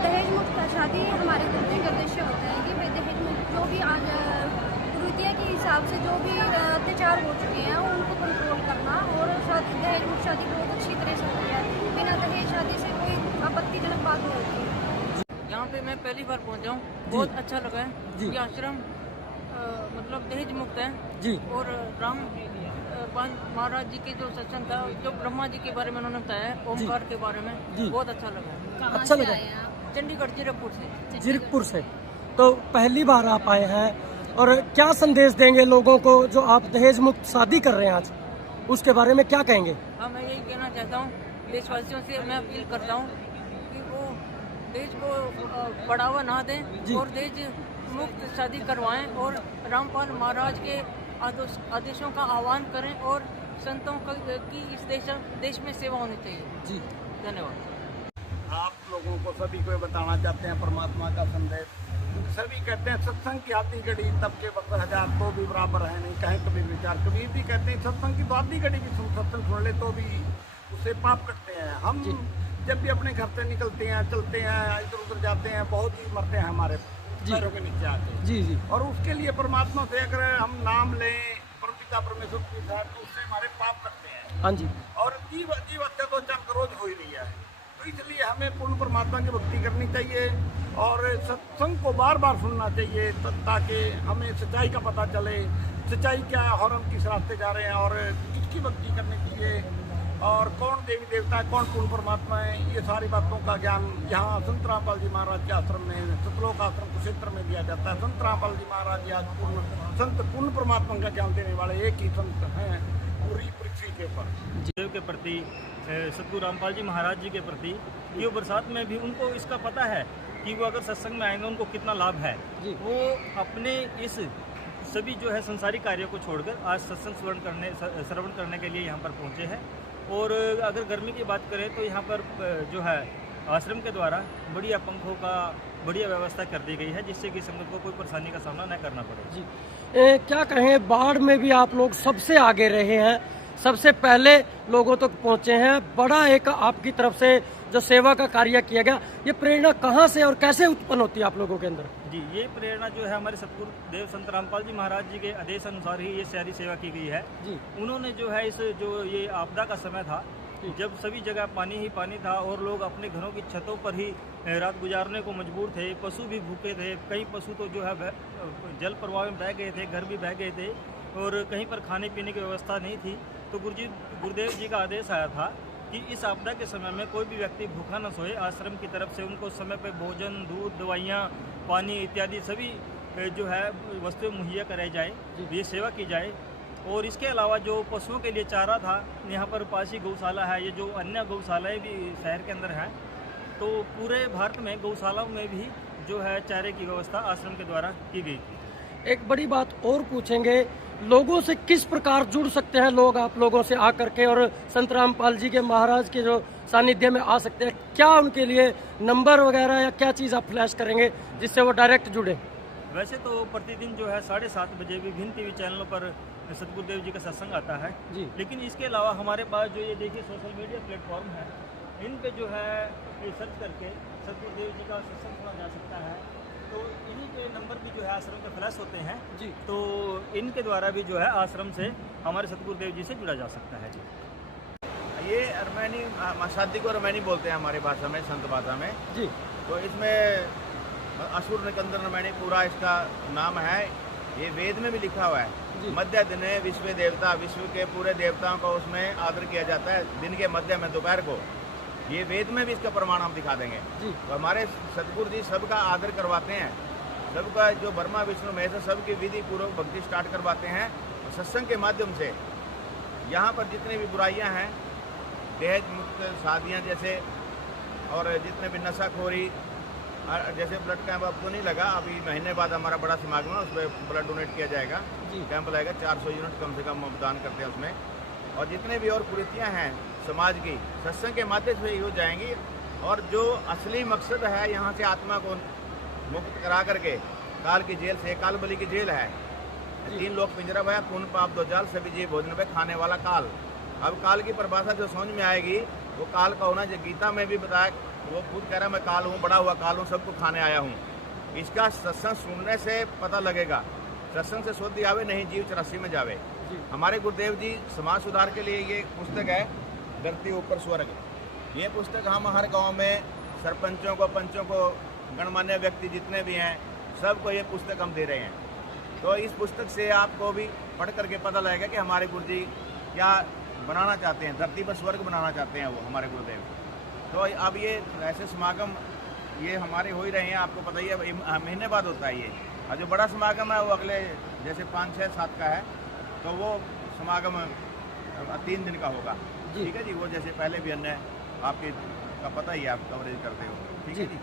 दहेज मुक्त शादी हमारे गुरुजी का उद्देश्य होता है कि दहेज मुक्त जो भी आज कुरीतियों के हिसाब से जो भी अत्याचार हो चुके हैं उनको कंट्रोल करना और शादी दहेज मुक्त शादी बहुत अच्छी तरह से होती है। बिना दहेज शादी से कोई आपत्तिजनक बात नहीं होती है। यहाँ पे मैं पहली बार पहुँचा हूँ, बहुत अच्छा लगा है। ये आश्रम मतलब दहेज मुक्त है जी। और राम महाराज जी के जो सत्संग था, जो ब्रह्मा जी के बारे में उन्होंने बताया, ओमकार के बारे में, बहुत अच्छा लगा। अच्छा लगा। चंडीगढ़ जीरकपुर से तो पहली बार आप आए हैं, और क्या संदेश देंगे लोगों को जो आप दहेज मुक्त शादी कर रहे हैं आज, उसके बारे में क्या कहेंगे? हाँ, मैं यही कहना चाहता हूँ, देशवासियों से मैं अपील करता हूँ कि वो दहेज को बढ़ावा ना दें और दहेज मुक्त शादी करवाएं और रामपाल महाराज के आदेशों का आह्वान करें और संतों की इस देश में सेवा होनी चाहिए जी। धन्यवाद। आप लोगों को सभी को बताना चाहते हैं परमात्मा का संदेश। सभी कहते हैं सत्संग की आधी घड़ी तब के वक्त हजार तो भी बराबर है नहीं, कहें कबीर विचार। कबीर भी कहते हैं सत्संग की तो आधी घड़ी भी सत्संग सुन ले तो भी उससे पाप कटते हैं। हम जब भी अपने घर से निकलते हैं, चलते हैं, इधर उधर जाते हैं, बहुत ही मरते हैं हमारे पैरों के नीचे आके जी। और उसके लिए परमात्मा से अगर हम नाम लें परमपिता परमेश्वर की साथ, तो उससे हमारे पाप कटते हैं। हाँ जी। और जीव हत्या तो जन्म रोज हो ही रही है, तो इसलिए हमें पूर्ण परमात्मा की भक्ति करनी चाहिए और सत्संग को बार बार सुनना चाहिए, ताकि हमें सच्चाई का पता चले, सच्चाई क्या है और हम किस रास्ते जा रहे हैं और किसकी भक्ति करनी चाहिए और कौन देवी देवता है, कौन पूर्ण परमात्मा है। ये सारी बातों का ज्ञान यहाँ संत रामपाल जी महाराज के आश्रम में, सतलोक आश्रम कुरुक्षेत्र में दिया जाता है। संत रामपाल जी महाराज जी आज पूर्ण परमात्मा का ज्ञान देने वाले एक ही संत हैं पूरी पृथ्वी के ऊपर। जीव के प्रति, सतगुरु रामपाल जी महाराज जी के प्रति, ये बरसात में भी उनको इसका पता है कि वो अगर सत्संग में आएंगे उनको कितना लाभ है। वो अपने इस सभी जो है संसारिक कार्यों को छोड़कर आज सत्संग श्रवण करने के लिए यहाँ पर पहुँचे हैं। और अगर गर्मी की बात करें तो यहाँ पर जो है आश्रम के द्वारा बढ़िया पंखों का बढ़िया व्यवस्था कर दी गई है, जिससे कि संगत को कोई परेशानी का सामना न करना पड़े जी। क्या कहें, बाढ़ में भी आप लोग सबसे आगे रहे हैं, सबसे पहले लोगों तक पहुंचे हैं, बड़ा एक आपकी तरफ से जो सेवा का कार्य किया गया, ये प्रेरणा कहाँ से और कैसे उत्पन्न होती है आप लोगों के अंदर? जी, ये प्रेरणा जो है हमारे सतगुरु देव संत रामपाल जी महाराज जी के आदेश अनुसार ही ये सारी सेवा की गई है जी। उन्होंने जो है इस जो ये आपदा का समय था, जब सभी जगह पानी ही पानी था और लोग अपने घरों की छतों पर ही रात गुजारने को मजबूर थे, पशु भी भूखे थे, कई पशु तो जो है जल प्रवाह में बह गए थे, घर भी बह गए थे और कहीं पर खाने पीने की व्यवस्था नहीं थी। तो गुरुदेव जी का आदेश आया था कि इस आपदा के समय में कोई भी व्यक्ति भूखा न सोए, आश्रम की तरफ से उनको समय पे भोजन, दूध, दवाइयाँ, पानी इत्यादि सभी जो है वस्तुएं मुहैया कराई जाए, ये सेवा की जाए। और इसके अलावा जो पशुओं के लिए चारा था, यहाँ पर पास ही गौशाला है, ये जो अन्य गौशालाएँ भी शहर के अंदर हैं, तो पूरे भारत में गौशालाओं में भी जो है चारे की व्यवस्था आश्रम के द्वारा की गई थी। एक बड़ी बात और पूछेंगे, लोगों से किस प्रकार जुड़ सकते हैं लोग आप लोगों से आकर के और संत रामपाल जी के महाराज के जो सानिध्य में आ सकते हैं? क्या उनके लिए नंबर वगैरह या क्या चीज़ आप फ्लैश करेंगे जिससे वो डायरेक्ट जुड़े? वैसे तो प्रतिदिन जो है 7:30 बजे विभिन्न टीवी चैनलों पर सतगुरुदेव जी का सत्संग आता है जी। लेकिन इसके अलावा हमारे पास जो ये देखिए सोशल मीडिया प्लेटफॉर्म है, इन पे जो है सर्च करके सतगुरुदेव जी का सत्संग सुना जा सकता है। तो इन्हीं के नंबर भी जो है आश्रम के फ्लैश होते हैं जी। तो इनके द्वारा भी जो है आश्रम से हमारे सतगुरुदेव जी से जुड़ा जा सकता है जी। ये अरमैनी शादी को अरमैनी बोलते हैं हमारी भाषा में, संत भाषा में जी। तो इसमें असुर निकंदन अरमैनी पूरा इसका नाम है। ये वेद में भी लिखा हुआ है, मध्य दिन विश्व देवता, विश्व के पूरे देवताओं का उसमें आदर किया जाता है। दिन के मध्य में दोपहर को ये वेद में भी इसका प्रमाण हम दिखा देंगे। जी। तो हमारे सतगुरु जी सबका आदर करवाते हैं, सबका जो ब्रह्मा विष्णु महेश है, सबकी विधि पूर्वक भक्ति स्टार्ट करवाते हैं। और सत्संग के माध्यम से यहाँ पर जितनी भी बुराइयाँ हैं, दहेज मुक्त शादियाँ जैसे, और जितने भी नशाखोरी, जैसे ब्लड कैंप अब तो नहीं लगा, अभी महीने बाद हमारा बड़ा समागम है, उस पर ब्लड डोनेट किया जाएगा। कैंप लगेगा, 400 यूनिट कम से कम दान करते हैं उसमें। और जितने भी और कुरीतियाँ हैं समाज की, सत्संग के माध्यम से ही हो जाएंगी। और जो असली मकसद है यहाँ से आत्मा को मुक्त करा करके काल की जेल से, काल बलि की जेल है, 3 लोग पिंजरा भया, पुण्य पाप 2 जाल, सभी जीव भोजन पे खाने वाला काल। अब काल की परिभाषा जो समझ में आएगी वो काल का होना, जो गीता में भी बताया, वो खुद कह रहा है मैं काल हूँ, बड़ा हुआ काल हूँ, सबको खाने आया हूँ। इसका सत्संग सुनने से पता लगेगा। सत्संग से शोध आवे नहीं जीव 84 में जावे। हमारे गुरुदेव जी समाज सुधार के लिए ये पुस्तक है, धरती ऊपर स्वर्ग। ये पुस्तक हम हर गांव में सरपंचों को, पंचों को, गणमान्य व्यक्ति जितने भी हैं, सबको ये पुस्तक हम दे रहे हैं। तो इस पुस्तक से आपको भी पढ़ करके पता लगेगा कि हमारे गुरु जी क्या बनाना चाहते हैं, धरती पर स्वर्ग बनाना चाहते हैं वो हमारे गुरुदेव। तो अब ये ऐसे समागम ये हमारे हो ही रहे हैं, आपको पता ही है, महीने बाद होता है ये। और जो बड़ा समागम है वो अगले जैसे 5, 6, 7 का है, तो वो समागम 3 दिन का होगा। ठीक है जी। वो जैसे पहले भी अन्य आपके का पता ही है, आप कवरेज करते हो। ठीक है जी।